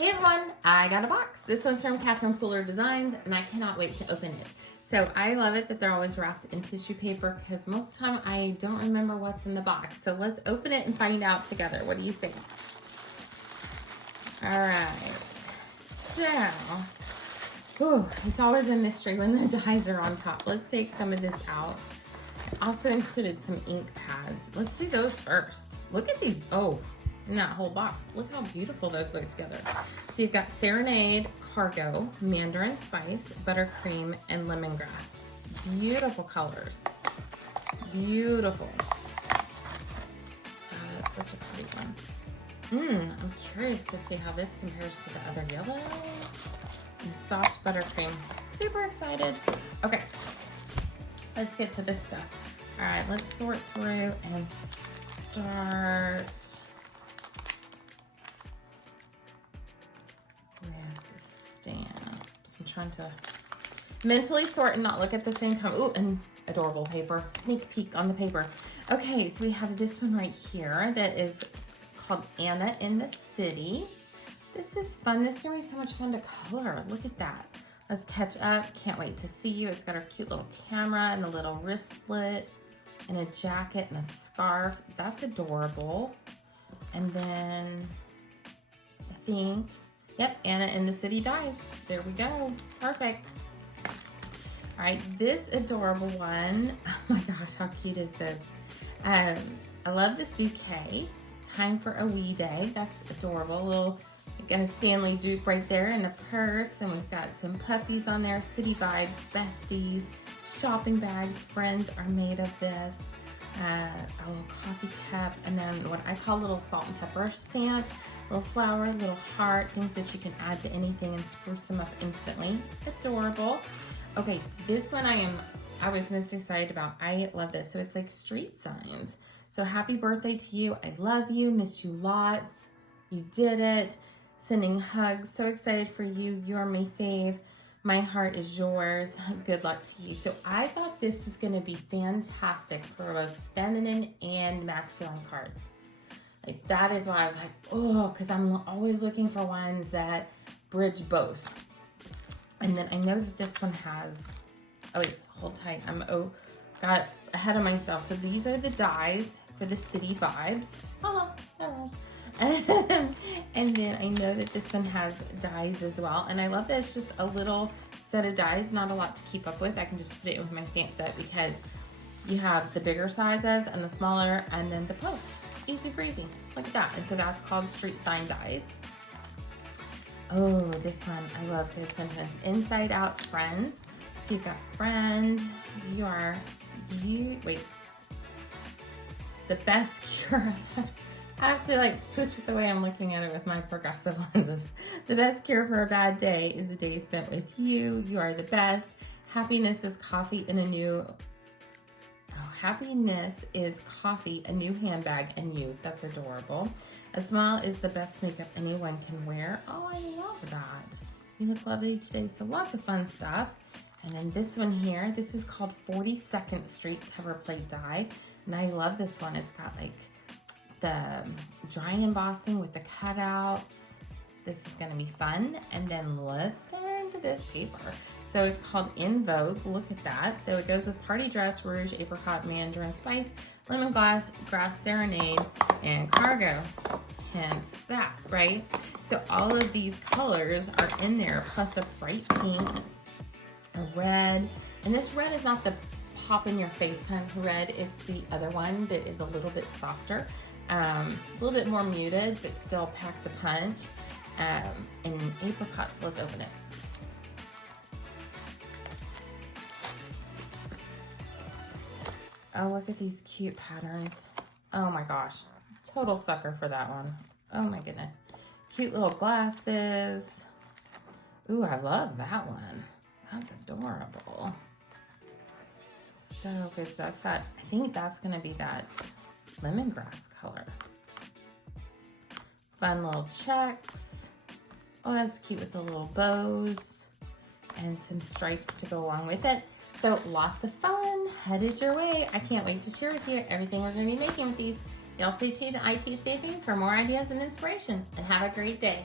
Hey everyone, I got a box. This one's from Catherine Pooler Designs and I cannot wait to open it. So I love it that they're always wrapped in tissue paper because most of the time I don't remember what's in the box. So let's open it and find out together. What do you think? All right, so, it's always a mystery when the dies are on top. Let's take some of this out. I also included some ink pads. Let's do those first. Look at these, in that whole box. Look how beautiful those look together. So you've got Serenade, Cargo, Mandarin Spice, Buttercream, and Lemongrass. Beautiful colors. Beautiful. That's such a pretty one. I'm curious to see how this compares to the other yellows. And soft buttercream. Super excited. Okay, let's get to this stuff. All right, let's sort through and start with the stamps. I'm trying to mentally sort and not look at the same time. Ooh, and adorable paper. Sneak peek on the paper. Okay, so we have this one right here that is called Anna in the City. This is fun. This is gonna be so much fun to color. Look at that. Let's catch up. Can't wait to see you. It's got our cute little camera and a little wristlet and a jacket and a scarf. That's adorable. And then I think, yep, Anna in the City dies. There we go. Perfect. All right, this adorable one. Oh my gosh, how cute is this? I love this bouquet. Time for a wee day. That's adorable. A little got a Stanley Duke right there in a purse, and we've got some puppies on there, city vibes, besties, shopping bags, friends are made of this, a little coffee cup, and then what I call little salt and pepper stamps, little flower, little heart, things that you can add to anything and spruce them up instantly. Adorable. Okay, this one I was most excited about. I love this. So it's like street signs. So happy birthday to you. I love you. Miss you lots. You did it. Sending hugs. So excited for you. You're my fave. My heart is yours. Good luck to you. So I thought this was going to be fantastic for both feminine and masculine cards. Like that is why I was like, because I'm always looking for ones that bridge both. And then I know that this one has, hold tight. Got ahead of myself. So these are the dies for the city vibes. And then I know that this one has dies as well. And I love that it's just a little set of dies, not a lot to keep up with. I can just put it with my stamp set because you have the bigger sizes and the smaller and then the post. Easy breezy. Look at that. And so that's called street sign dies. Oh, this one, I love this sentence. Inside out friends. So you've got friend, the best cure. I have to switch the way I'm looking at it with my progressive lenses. The best cure for a bad day is a day spent with you. You are the best. Happiness is coffee, a new handbag, and you. That's adorable. A smile is the best makeup anyone can wear. Oh, I love that. You look lovely each day. So lots of fun stuff. And then this one here, this is called 42nd Street Cover Plate Die. And I love this one. It's got the dry embossing with the cutouts. This is gonna be fun. And then let's turn to this paper. So it's called In Vogue, look at that. So it goes with Party Dress, Rouge, Apricot, Mandarin Spice, Lemongrass, Serenade, and Cargo. Hence that, right? So all of these colors are in there, plus a bright pink, a red. And this red is not the pop in your face kind of red. It's the other one that is a little bit softer. A little bit more muted, but still packs a punch. And apricot, so let's open it. Oh, look at these cute patterns. Oh my gosh, total sucker for that one. Oh my goodness. Cute little glasses. Ooh, I love that one. That's adorable. So good, so that's that. I think that's gonna be that lemongrass color. Fun little checks. Oh, that's cute with the little bows and some stripes to go along with it. So lots of fun headed your way. I can't wait to share with you everything we're gonna be making with these. Y'all stay tuned to I Teach Stamping for more ideas and inspiration, and have a great day.